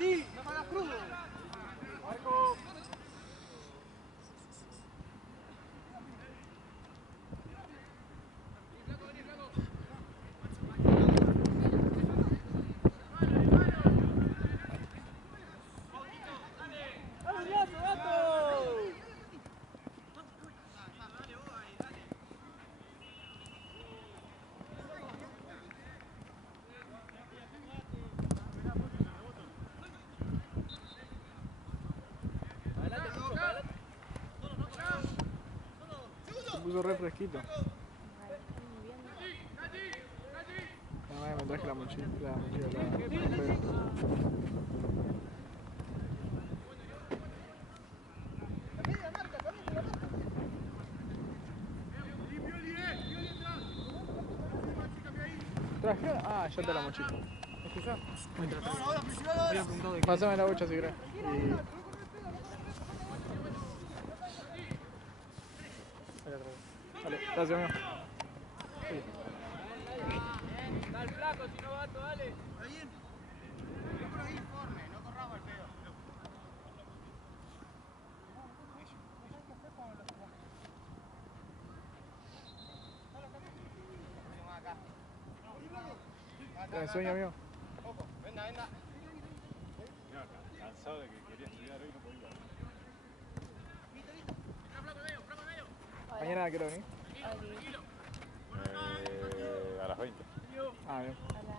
Mati, no me hagas crudo. Marco. Se puso re fresquito. Me traje la mochila, ¿Traje? Ah, ya está la mochila. ¿Es esa? Pásame la bocha si querés. Vale, gracias, amigo. Está el flaco, si no gato, dale. ¿Está bien? No por ahí informe, no corramos el pedo. ¿Tenés sueño, amigo? Venga, venga. Cansado de que quería estudiar hoy y no podía. ¿Mañana a qué hora venís? A las 20. Ah, bien.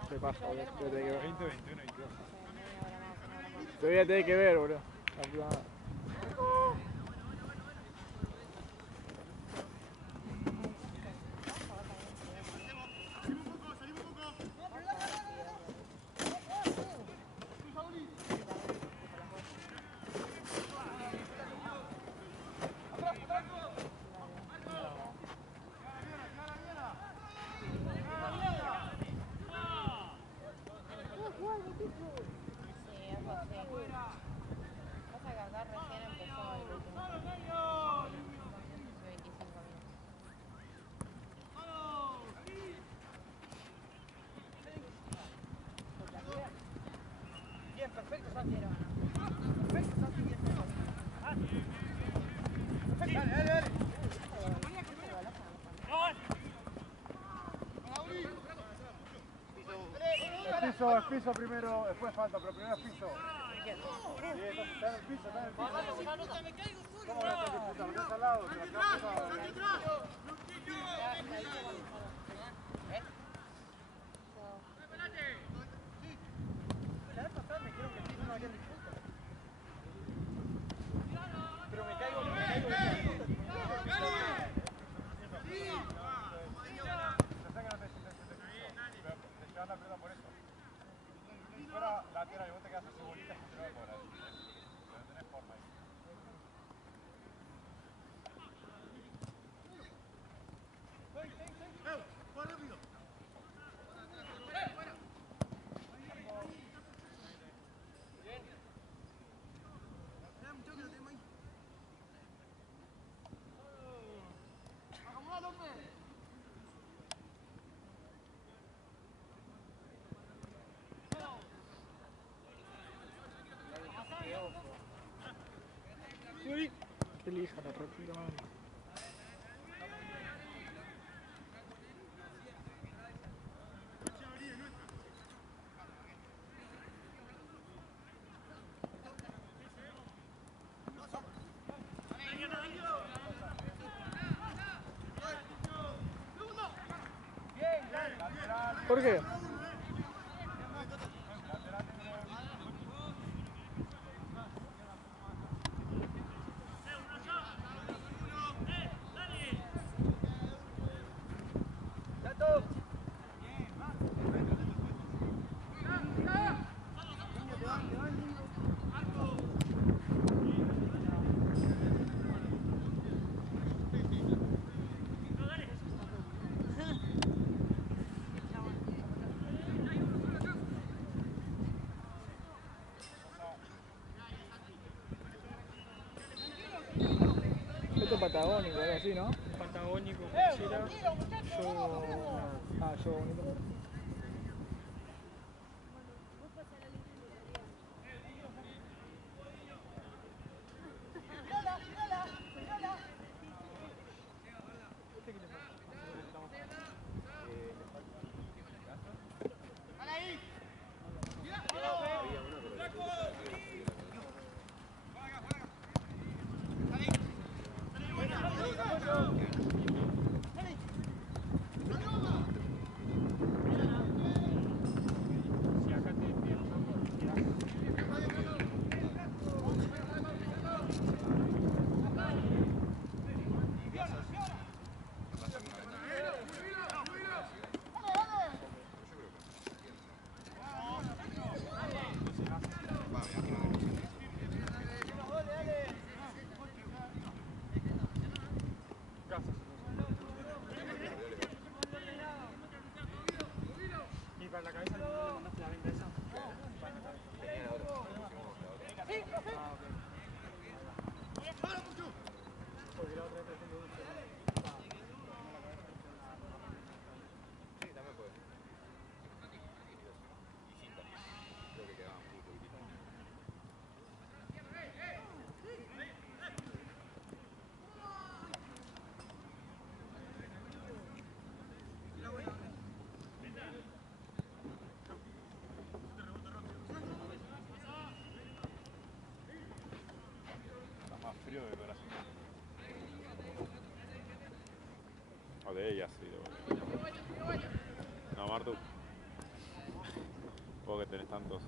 ¿Qué pasa, boludo? Te voy a tener que ver. 20, 21, 22. Te voy a tener que ver, boludo. La puta madre. Perfecto, Santi. Perfecto, Santi. Bien. Dale, dale, dale. El piso primero, después falta, pero primero es piso. Sí, está en el piso, está en el piso. ¿Cómo vas a disfrutar? ¿Me quedas al lado? ¿Te la quedas al lado? La vez pasada me dijeron que el piso no valía ni punto. Pero me caigo. La pelota por eso. Si fuera lateral y vos te quedas así bolitas, no te lo va a cobrar. Pero no tenés forma ahí. Qué lija la repita madre. ¿Por qué? Esto es patagónico, algo así, ¿no? Patagónico, cualquiera. Yo bonito. para la cabeza, ¿no le mandaste la venta esa? Tenía la otra, pusimos la otra. Ah, ok. Porque la otra vez trajendo dulce. Sí, también puede. Y cinta. Creo que quedaba muy poquitito. Está más frío que corazón. O de ella, sí. No, Martu. Vos que tenés tantos.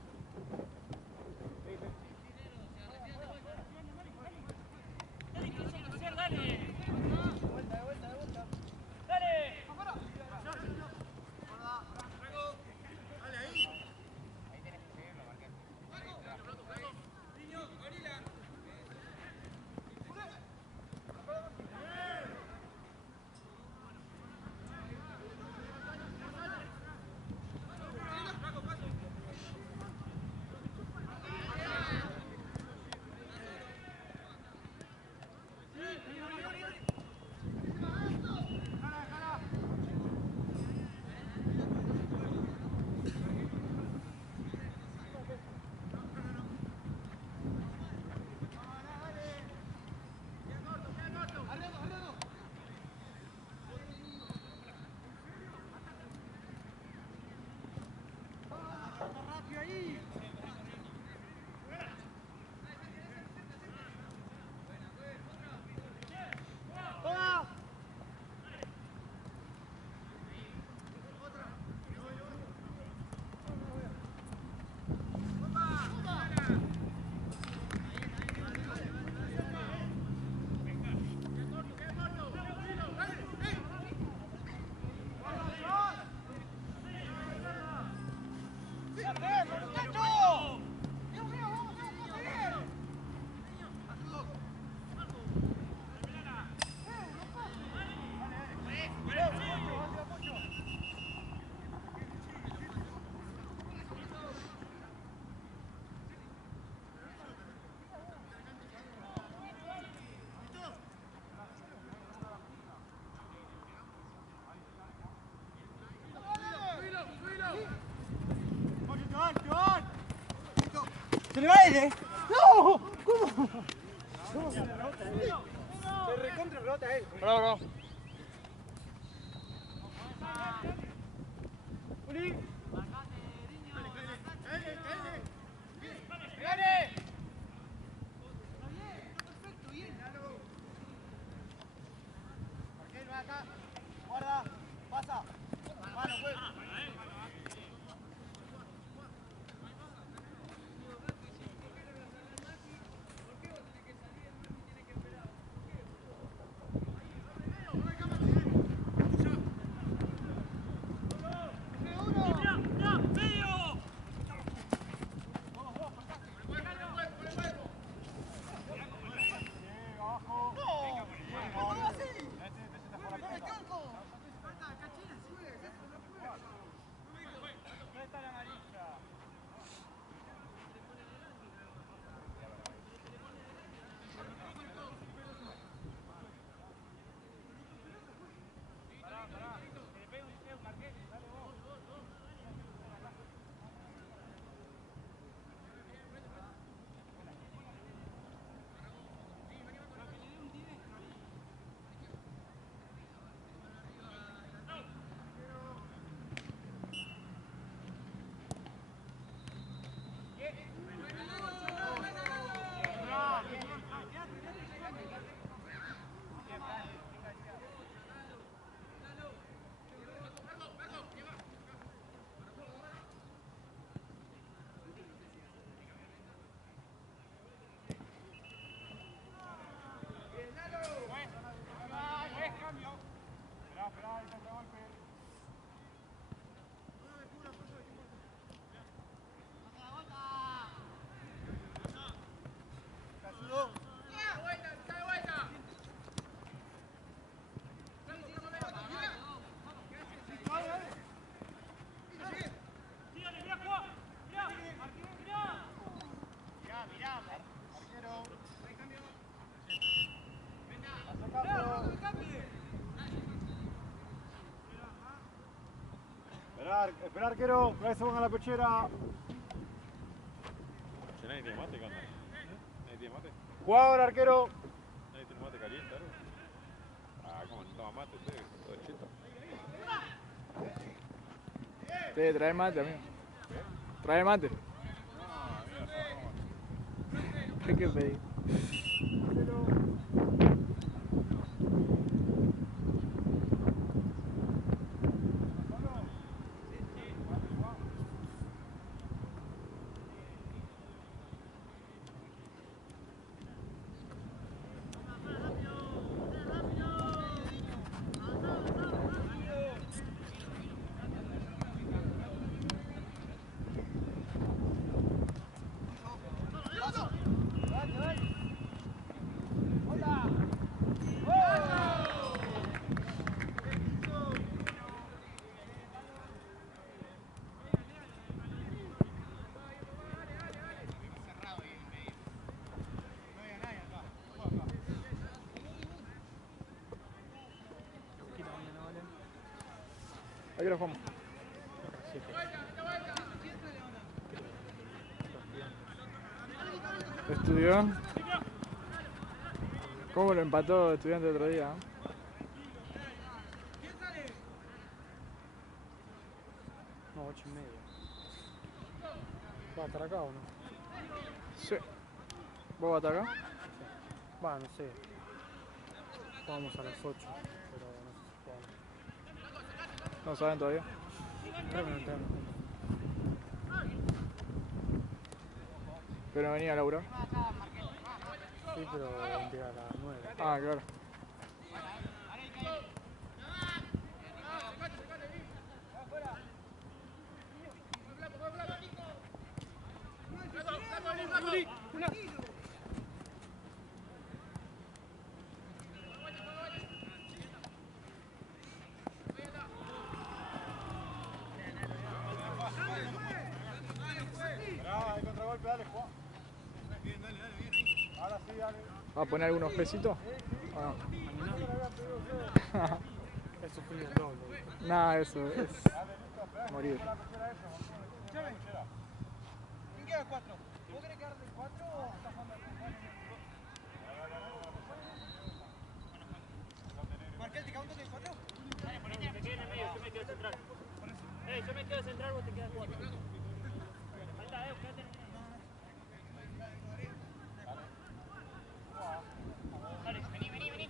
¡Se le va a ir, eh! ¡No! ¿Cómo? ¿Cómo se rebota él? Se recontra rebota él. Bravo, bravo. ¡Juli! Guarda, pasa. Mano, pues. Espera arquero, que se ponga la pechera. Si nadie tiene mate, ¿qué onda? ¿Nadie tiene mate? Jugador arquero. Nadie tiene mate caliente, ¿no? Ah, como no toma mate, usted, todo chito. Trae mate, amigo. Trae mate. ¿Qué pedí? Aquí lo jugamos. Estudión. ¿Cómo lo empató Estudiante el otro día? No, 8:30. ¿Va a estar acá o no? Sí. ¿Vos vas a estar acá? Va, no sé. Jugamos a las 8, pero no sé si jugamos. No saben todavía. Creo que no entramos. Pero no venía a laburar. Sí, pero empieza a las 9. Ah, claro. Brava, de contragolpe, dale, Juan. Ahora sí, dale. ¿Va a poner algunos pesitos? ¿O no? Eso fue el doble. Nada, eso es morir. ¿Quién queda 4? ¿Vos querés quedar del 4 o estás jugando al 4? Marquel, ¿te queda un toque de 4? Me quedé en el medio, yo me quedo central. Yo me quedo central, vos te quedas 4. Falta, quédate en el medio. Dale, vení, vení, vení.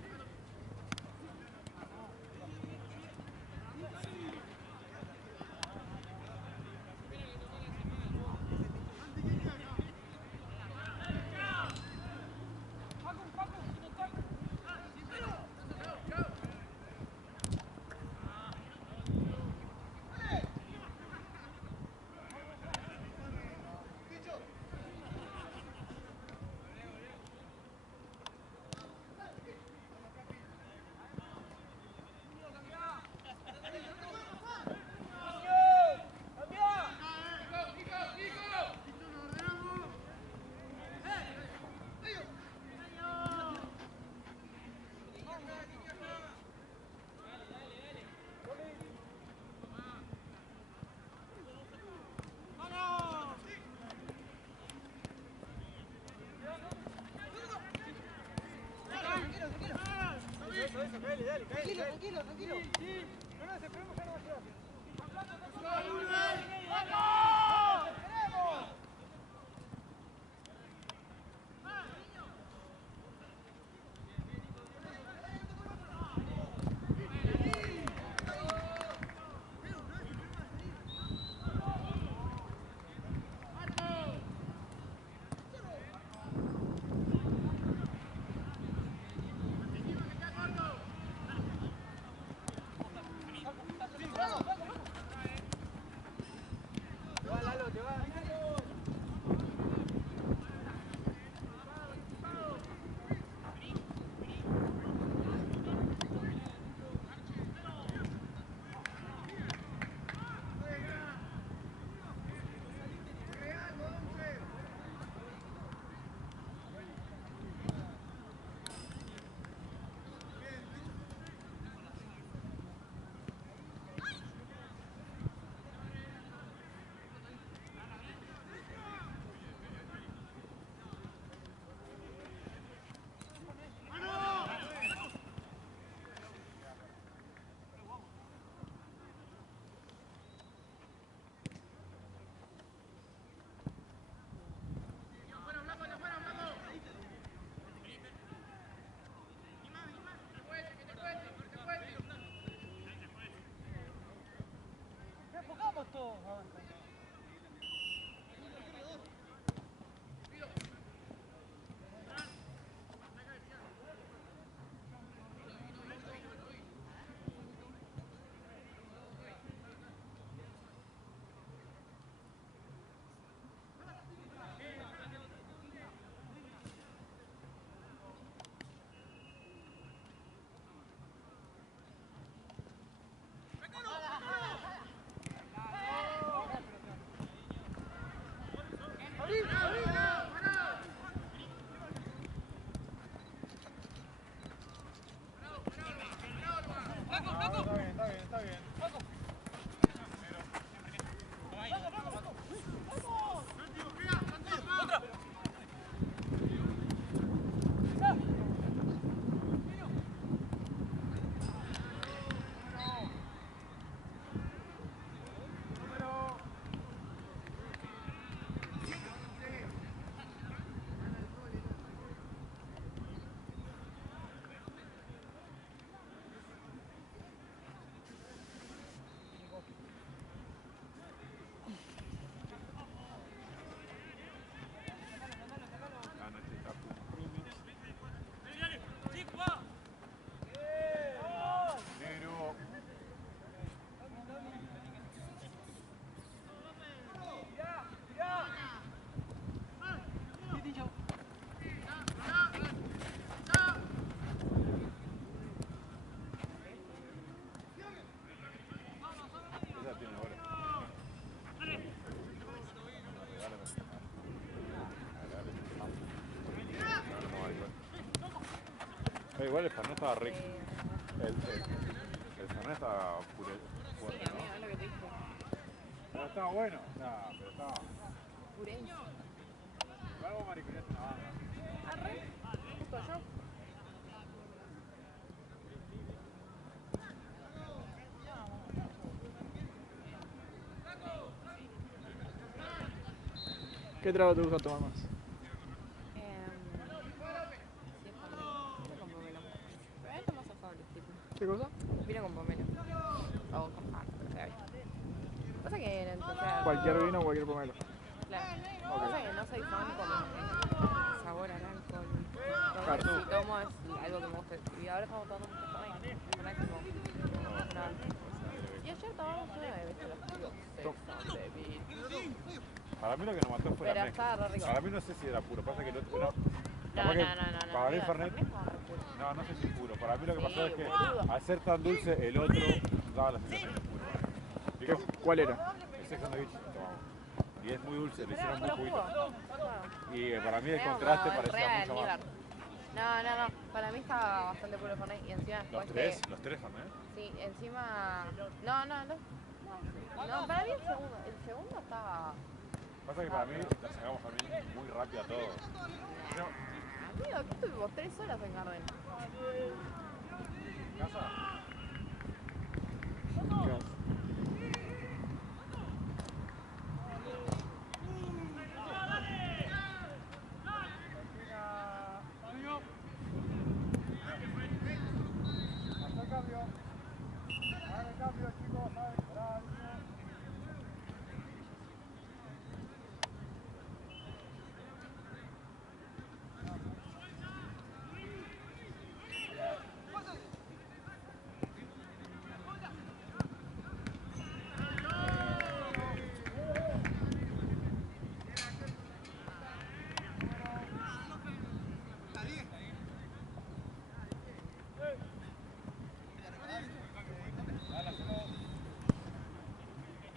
¡Picho! Está bien. Igual el Fernet estaba rico. El Fernet estaba fuerte, ¿no? Es lo que te dije. Pero estaba bueno. No, pero estaba. Purense. Algo mariconete, no. Arre. Justo yo. ¿Qué trago te gusta tomar más? Sí, es con pomelo. Pero esto más afable, tipo. ¿Qué cosa? Vino con pomelo. O con pan, o sea. Pasa que, o sea, Cualquier vino o cualquier pomelo. claro. Pasa que no soy fan con sabor al alcohol. Claro. Si tomo es algo que me gusta. Y ahora estamos tomando mucho Fernet. Fernet es como nacional. Y ayer tomamos una de los tíos. Para mí lo que nos mató fue Pero la mezcla. estaba re rico. Para mí no sé si era puro, pasa que el otro no. No, Capaz que no. Para mí el Fernet. estaba re puro. No, no sé si es puro. Para mí lo que Sí, pasó es que boludo. al ser tan dulce el otro daba la sensación de puro. Fíjate, ¿Cuál era? ese sándwich que tomamos. Y es muy dulce, lo Pero hicieron muy puro juguito. jugo. Y para mí el Era contraste como parecía re mucho más. almíbar. No. Para mí estaba bastante puro Fernet. Y encima después Los tres también. Sí, encima... No, para mí el segundo estaba... Pasa que para mí la sacamos también muy rápido a todos. No, Amigo, aquí estuvimos 3 horas en Garden. ¿casa? Hasta el cambio. Hagan el cambio, chicos. Hagan el cambio.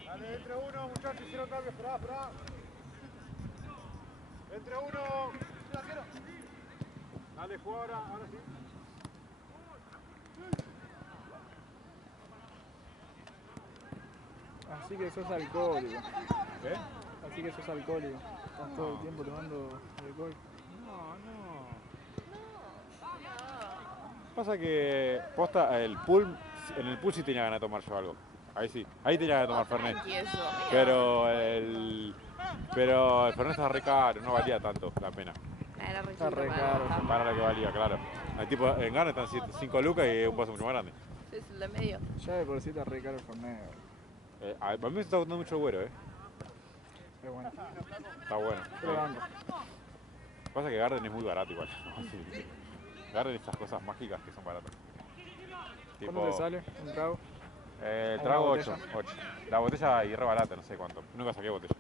Dale, entre uno, muchachos, hicieron cambio, esperá. Entre uno. Dale, juega ahora sí. Así que sos alcohólico. ¿Qué? Así que sos alcohólico. Estás todo el tiempo tomando alcohol. Pasa que posta el pool, en el pool sí tenía ganas de tomar yo algo. Ahí sí, ahí tenía ganas de tomar Fernet. Y eso, amigo. Pero el Fernet estaba re caro, no valía tanto la pena. Era re Está chico re para caro. gastar. Para lo que valía, claro. El tipo, en Ghana están 5 lucas y un vaso mucho más grande. Es el de medio. Ya de por sí está re caro el Fernet. A mí me está gustando mucho el güero, Es bueno. Está bueno. Pero banco. Pasa que Garden es muy barato igual. Sí. Garden estas cosas mágicas que son baratas. ¿Cuánto te sale un trago? El ¿O trago una 8, botella? 8. La botella y re barata, no sé cuánto. Nunca saqué botella.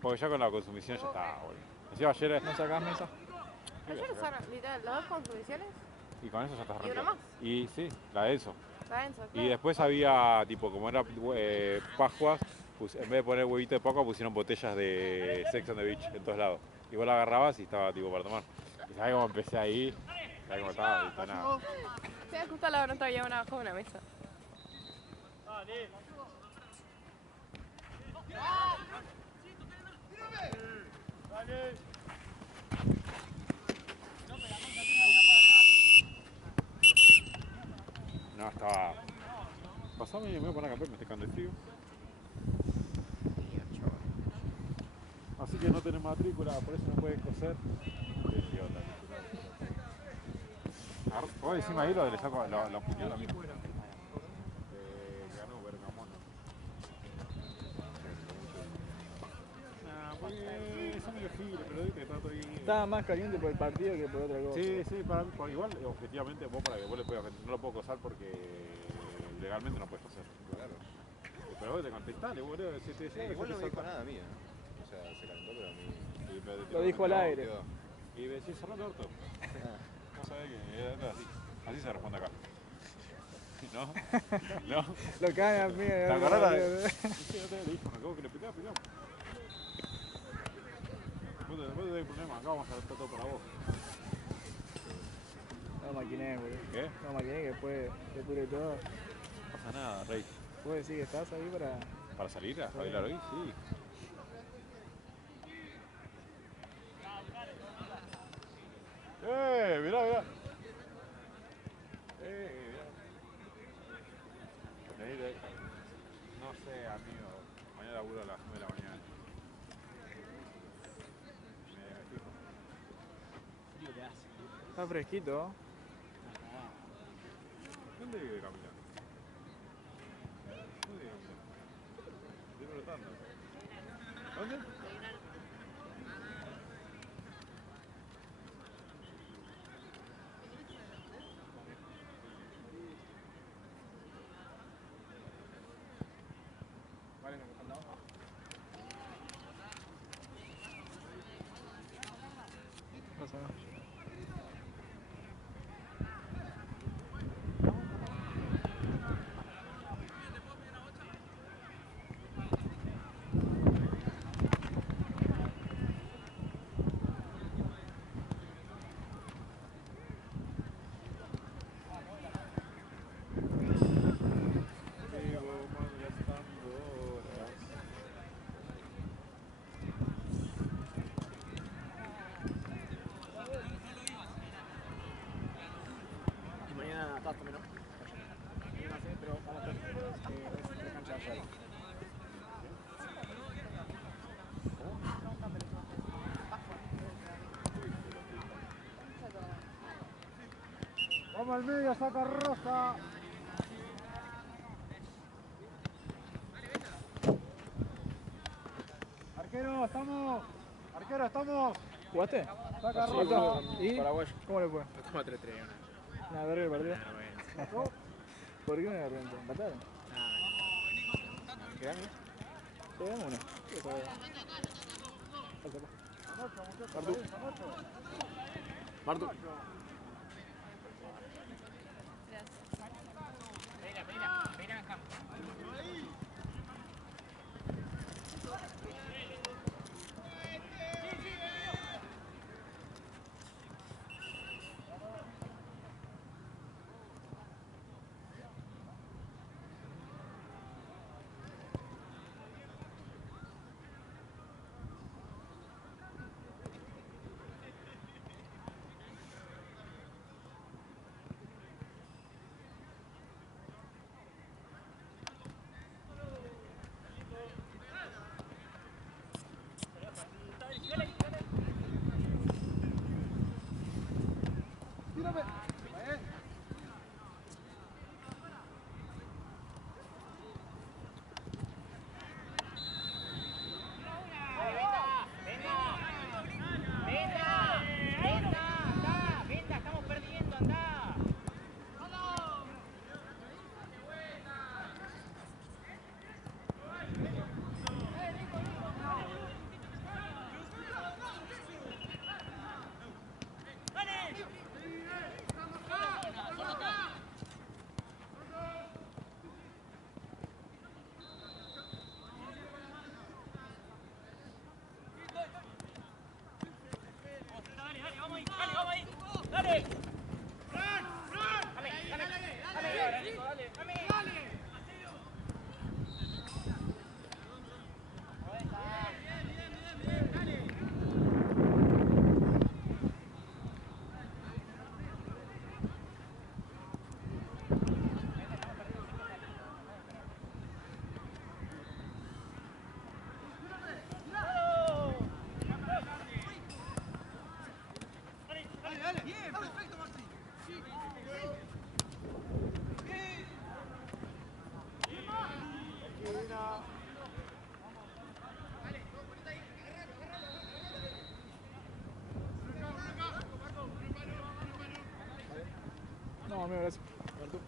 Porque ya con la consumición ya está, boludo. Encima ayer ¿No sacás mesa? Ayer son literal, las dos consumiciones y con eso ya estás y re una piola. más. Y sí, la de eso. La denso, Y después había, tipo, como era Pascuas, en vez de poner huevito de Pascua pusieron botellas de Sex on the Beach en todos lados. Y vos la agarrabas y estaba, tipo, para tomar. Y sabés cómo empecé ahí, sabés cómo estaba, y está nada. Se da justo la hora, no traía una abajo de una mesa. No, estaba... Pasame y me voy a poner a campeón, me estoy cagando de frío. Así que no tenés matrícula, por eso no puedes coser. Qué idiota. Vos decime ahí lo del saco, la puñalada. Ganó Bergamono. Nah, porque son medio giles, pero viste que está todo ahí. Estaba más caliente por el partido que por otra cosa. Sí, sí, igual, objetivamente, vos para que vos le puedas, no lo puedo cosar porque legalmente no puedes coser. Claro. Pero vos te contestale, boludo. Si te decía, Igual no te me dijo salta. nada a mí, ¿eh? O sea, se calentó, pero a mí. Sí, pero Lo dijo al aire. Quedó. Y me decís, cerrate orto. No sabés que es así. Así se responde acá. ¿No? ¿No? Lo cagan a mí. ¿Te acordás? Sí, no te dijo, me acabo que le picaba. Vos tenés problema, acá vamos a estar todo para vos. No maquiné, boludo. ¿Qué? No maquiné que después te pure todo. No pasa nada, Rey. ¿Puedes decir que estás ahí para...? ¿Para salir a bailar hoy? Sí. Mirá, mirá. Mirá. No sé, amigo. Mañana laburo a las 9 de la mañana. Me fijo. Está fresquito, ¿no? ¿Dónde vive Camila? ¿Dónde vive Camila? Estoy preguntando. ¿Dónde? Vale, me faltaba. Pasa nada. Vivo malgastando horas. Y mañana estás también, ¿no? No sé, pero vamos a estar la cancha de ayer. Vamos al medio, saca Rosa. Arquero, estamos. Arquero, estamos. ¿Jugaste? Saca Sí, Rosa. ¿Y? Paraguayo. ¿Cómo le fue? Toma 3-3. Una verga el partido. Bueno. ¿Por qué me agarraron? ¿Empataron? ¿Qué gana? ¿Se dan uno? ¿Qué fue? Martu. Martu. amigo, gracias. Martu.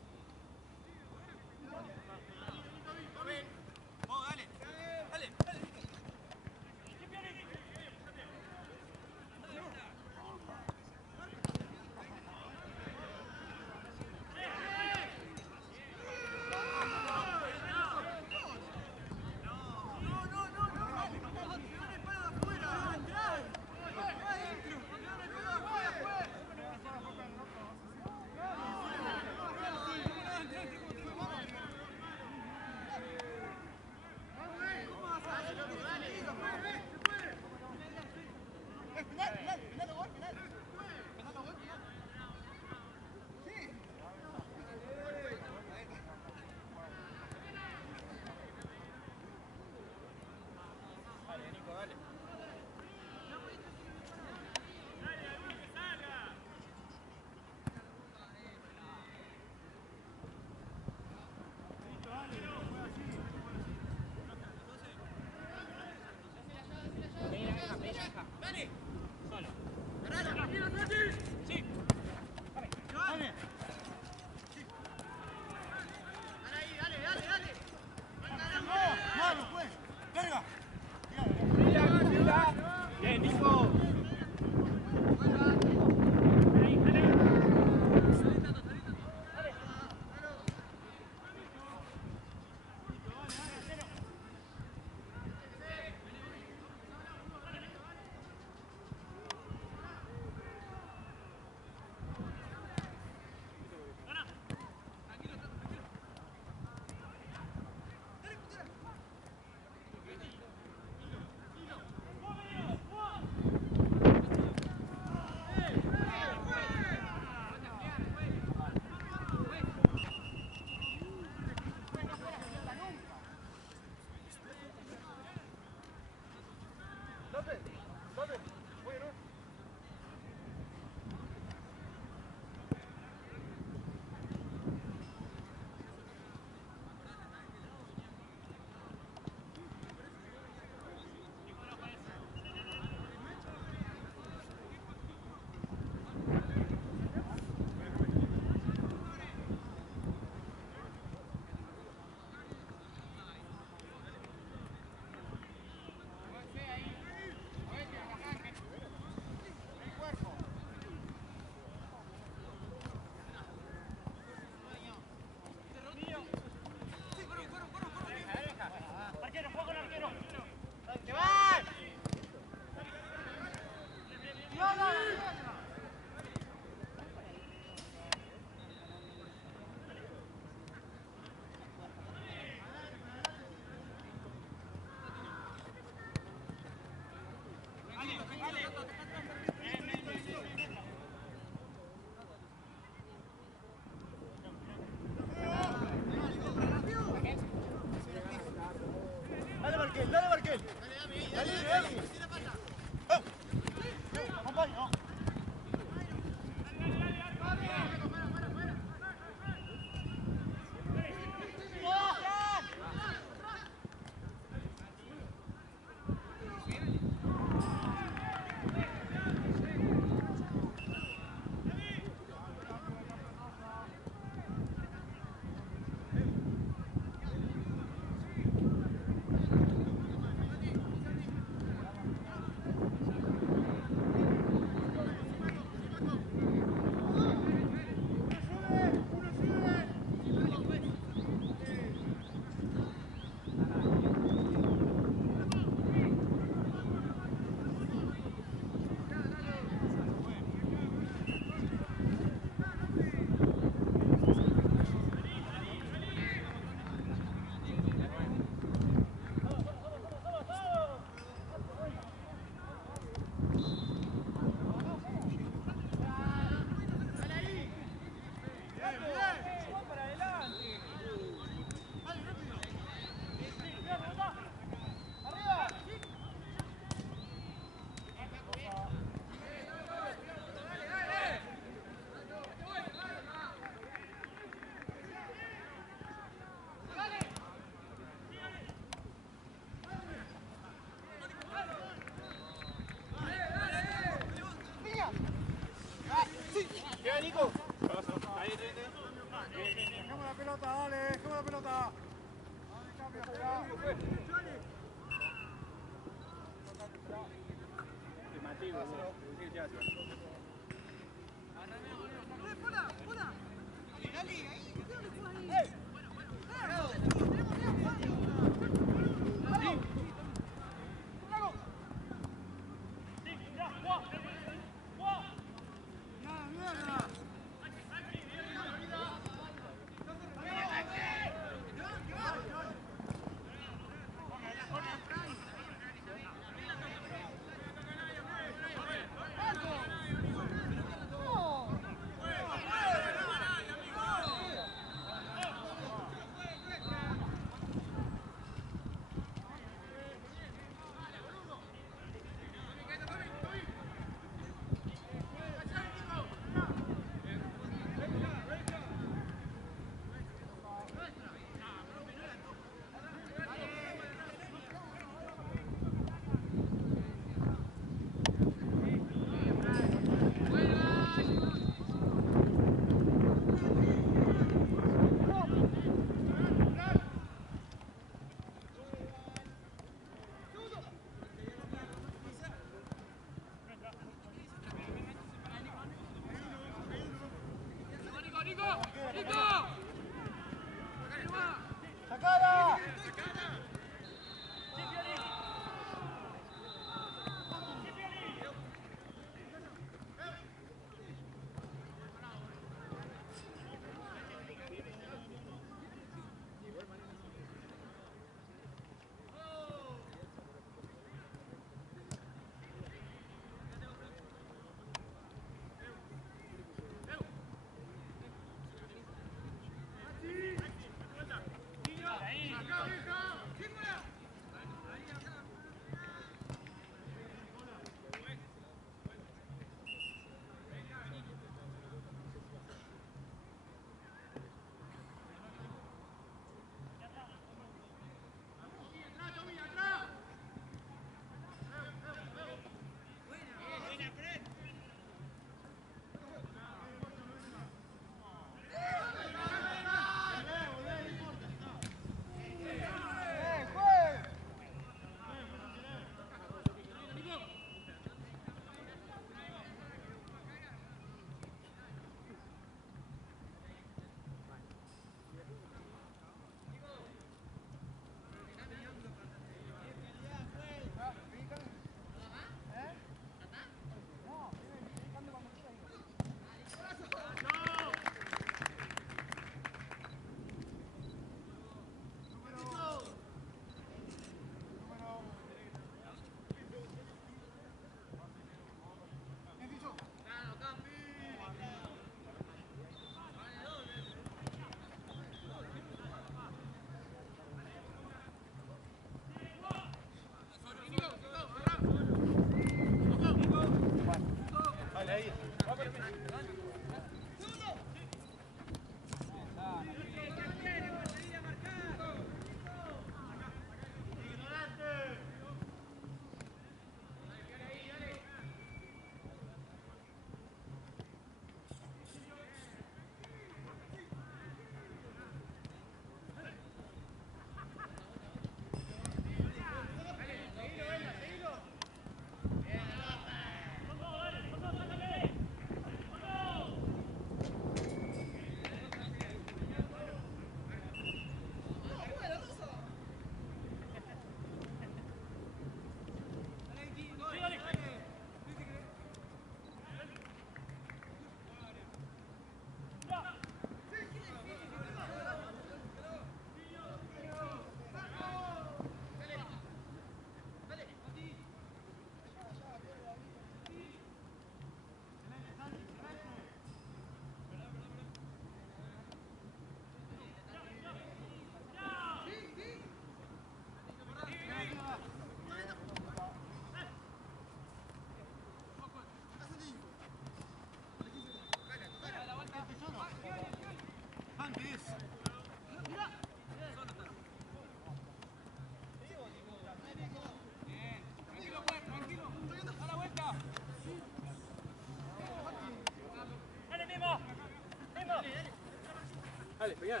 Dale, peñá.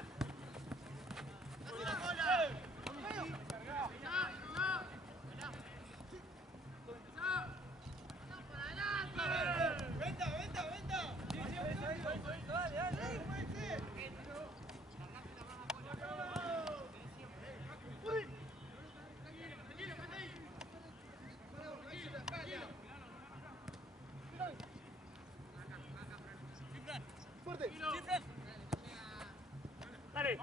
fuerte. Dale.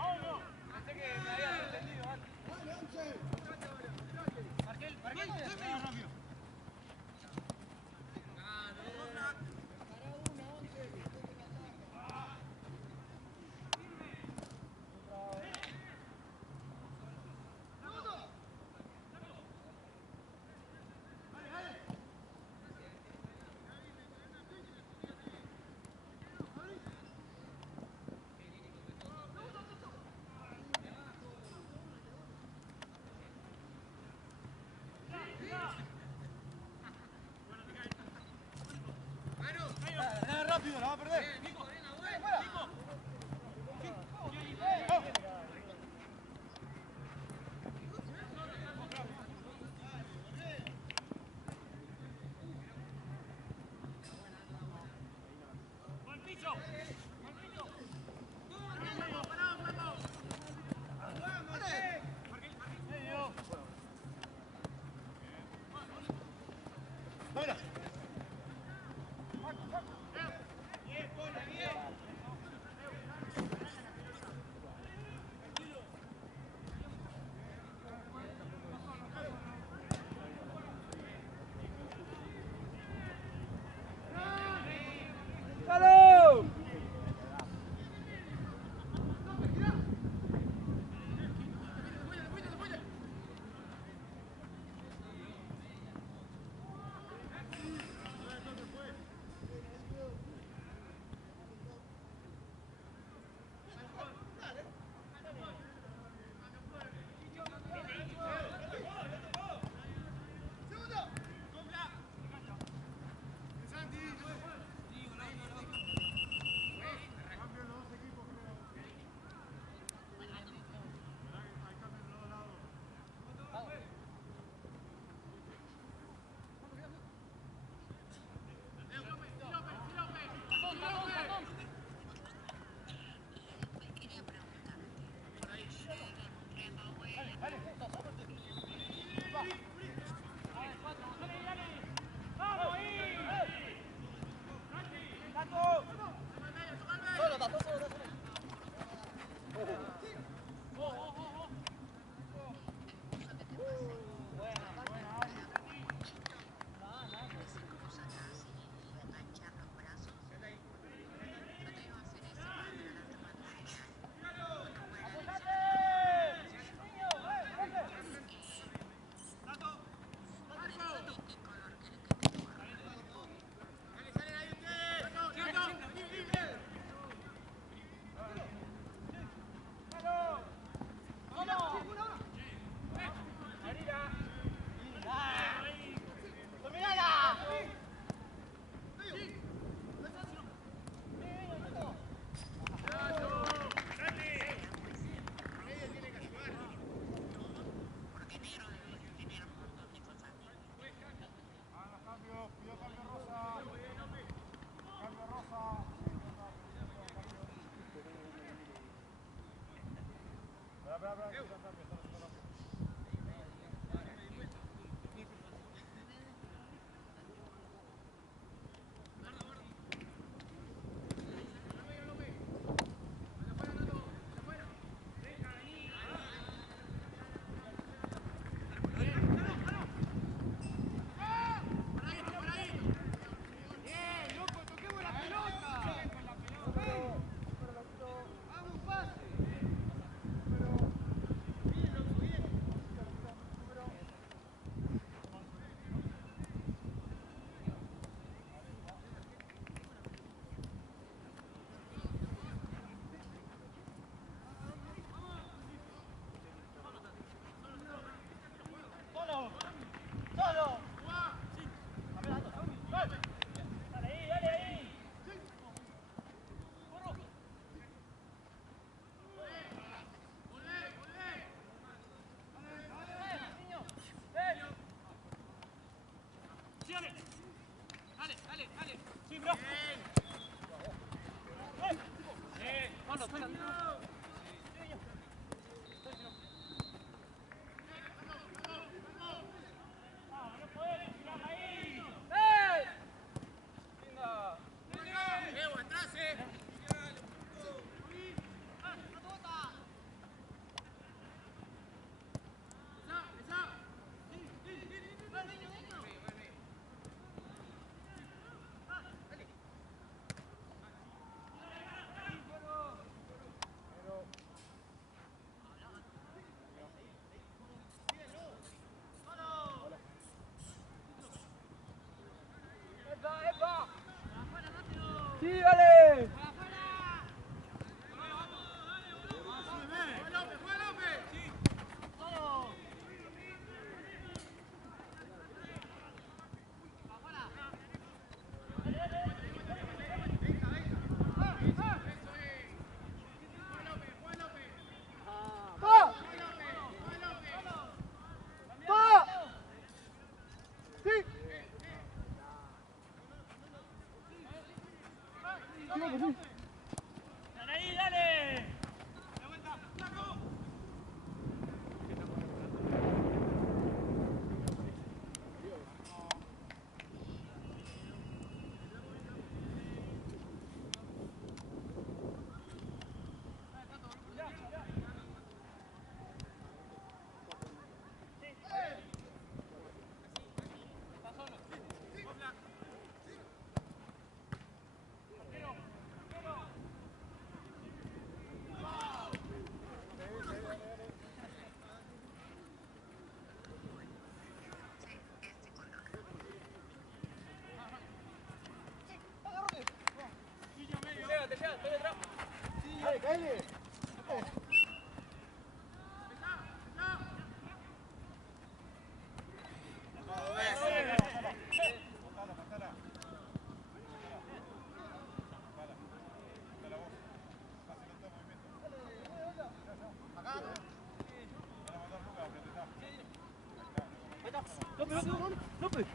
López.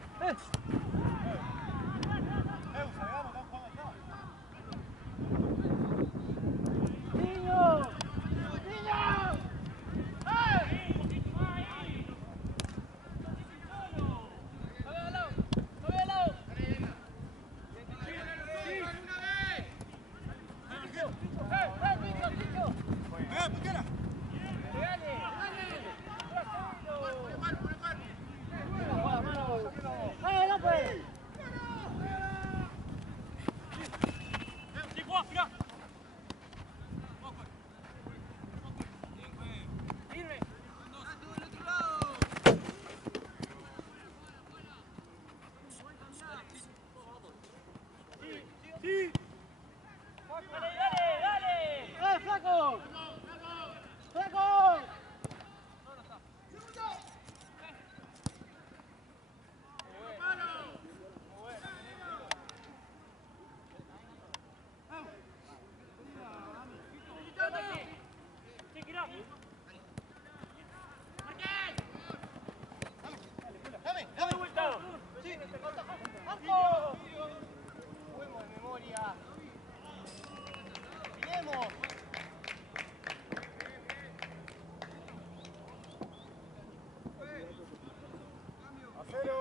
¡Niño! ¡Niño! ¡Flaco! ¡Flaco!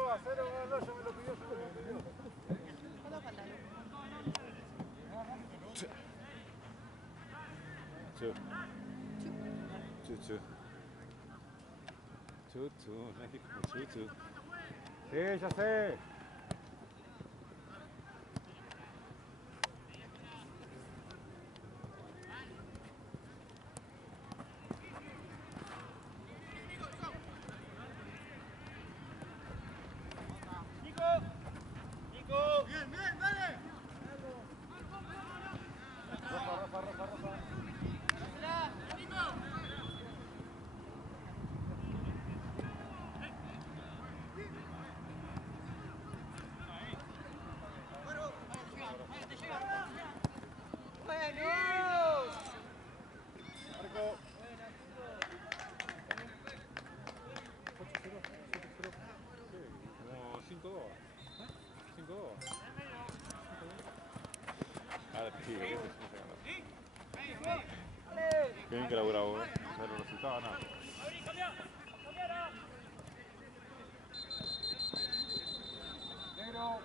A cero, ya me lo pidió, ¿Cuánto falta? Sí, ya sé. Como 5-2. 5-2. Ahora pibe, qué bien que labura vos, pero los resultados nada. Negro.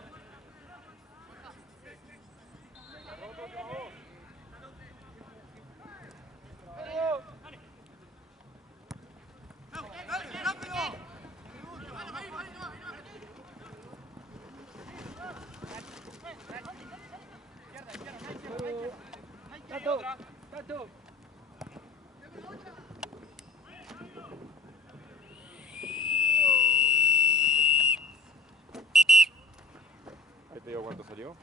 ¡Tato! Ahí te digo cuánto salió.